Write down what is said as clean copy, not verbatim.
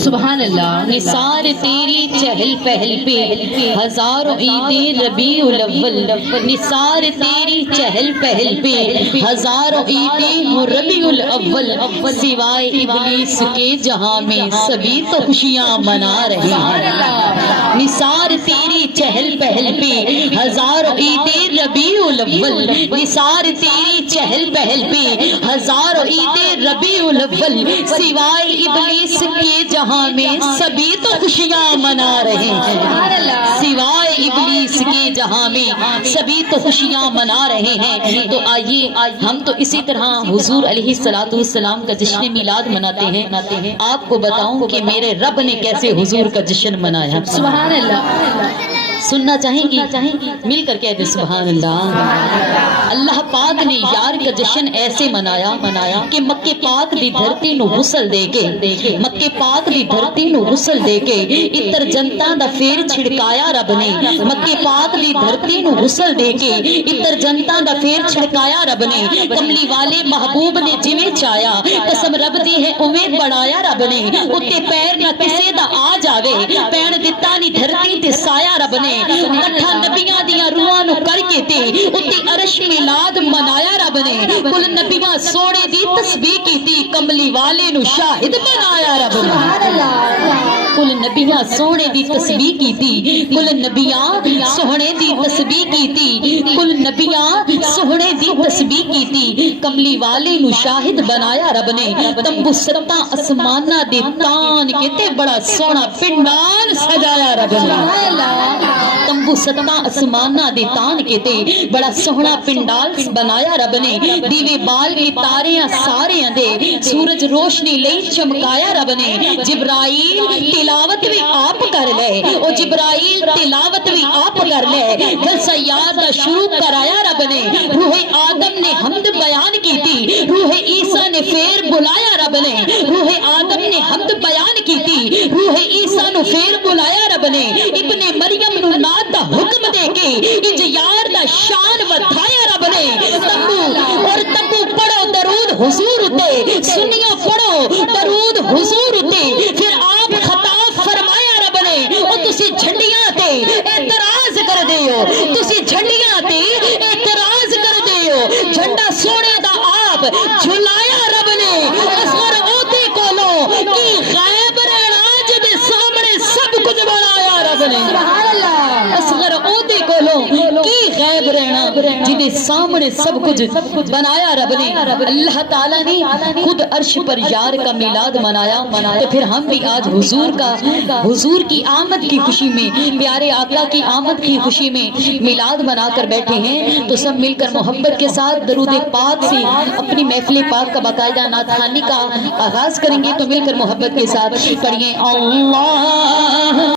سبحان اللہ۔ نثار تیری چہل پہل پہ ہزاروں عیدیں ربیع الاول، نثار تیری چہل پہل پہ ہزاروں عیدیں ربیع الاول، سوائے ابلیس کے جہاں میں سبھی تو خوشیاں منا رہے ہیں۔ نثار تیری چہل پہل پہ ہزاروں عیدیں ربیع الاول، نثار تیری چہل پہل پہ ہزاروں عیدیں ربیع الاول، سوائے ابلیس کے جہاں میں سبھی تو خوشیاں منا رہے ہیں۔ سوائے ابلیس کے جہاں میں سبھی تو خوشیاں منا رہے ہیں۔ تو آئیے ہم تو اسی طرح حضور علیہ السلام کا جشن میلاد مناتے ہیں۔ آپ کو بتاؤں کہ میرے رب نے کیسے حضور کا جشن منایا۔ سبحان اللہ۔ سننا چاہیں گی؟ مل کر کہہ دیں سبحان اللہ۔ اللہ پاک نے یار کا جشن ایسے منایا کہ مکے پاک دی دھرتی نو غسل دے کے، مکے پاک دی دھرتی نو غسل دے کے اتر جنتا دا پھیر چھڑکایا رب نے، مکے پاک دی دھرتی نو غسل دے کے اتر جنتا دا پھیر چھڑکایا رب نے۔ کملی والے محبوب نے جویں چایا قسم رب دی ہے اویں بڑھایا رب نے، اتے پیر نہ کسے دا آ جاوے پین دتا نہیں دھرتی تے سایا رب نے، کٹھا نبیاں دیاں روحاں نو کر کے تے اتے عرش میلاد منایا رب نے، کل نبیاں سونے دی تسبیح کیتی کملی والے نو شاہد بنایا رب نے۔ کل نبیاں سونے دی تسبیح کیتی، کل نبیاں سونے دی تسبیح کیتی، کل نبیاں سونے دی تسبیح کیتی کملی والے نو شاہد بنایا رب نے۔ تمبو ستا اسمانہ دے تان کے تے بڑا سونا پنڈال سجایا رب نے۔ تمبو ستا اسمانہ دے تان کے تے بڑا سونا پنڈال بنایا رب نے۔ دیوے بال کے تاریاں ساریاں دے سورج روشنی لئی چمکایا رب نے۔ جبرائیل تلاوت بھی آپ کر لے، او جبرائیل تلاوت بھی آپ کر لے، جلسہ یاد شروع کرایا رب نے۔ روح آدم نے حمد بیان کی تھی، روح عیسیٰ نے پھر بلایا رب نے، روح آدم نے حمد بیان کی تھی، روح عیسیٰ نے پھر بلایا رب نے۔ ابن مریم نو نات دا حکم دے کے انج یار دا شان ودھایا رب نے۔ تمبو اور تمبو پڑھو درود حضور تے، سنیو پڑھو درود حضور تے، پھر آپ خطاب فرمایا رب نے۔ او تسی جھنڈیاں تے اعتراض کر دیو، تسی جھنڈیاں تے اعتراض کر دیو، جھنڈا سونے دا آپ جھلایا رب نے۔ اصغر اوتے کولو کی غائب رہنا جدے سامنے سب کچھ بنایا رب نے۔ اصغر اوتے کولو کی غائب رہنا جدے سامنے سب کچھ بنایا رب نے۔ اللہ تعالیٰ نے خود عرش پر یار کا میلاد منایا، تو پھر ہم بھی آج حضور کی آمد کی خوشی میں، پیارے آقا کی آمد کی خوشی میں میلاد منا کر بیٹھے ہیں۔ تو سب مل کر محبت کے ساتھ درود پاک سے اپنی محفل پاک کا باقاعدہ نعت خوانی کا آغاز کریں گے۔ تو مل کر محبت کے ساتھ پڑھیے اللہ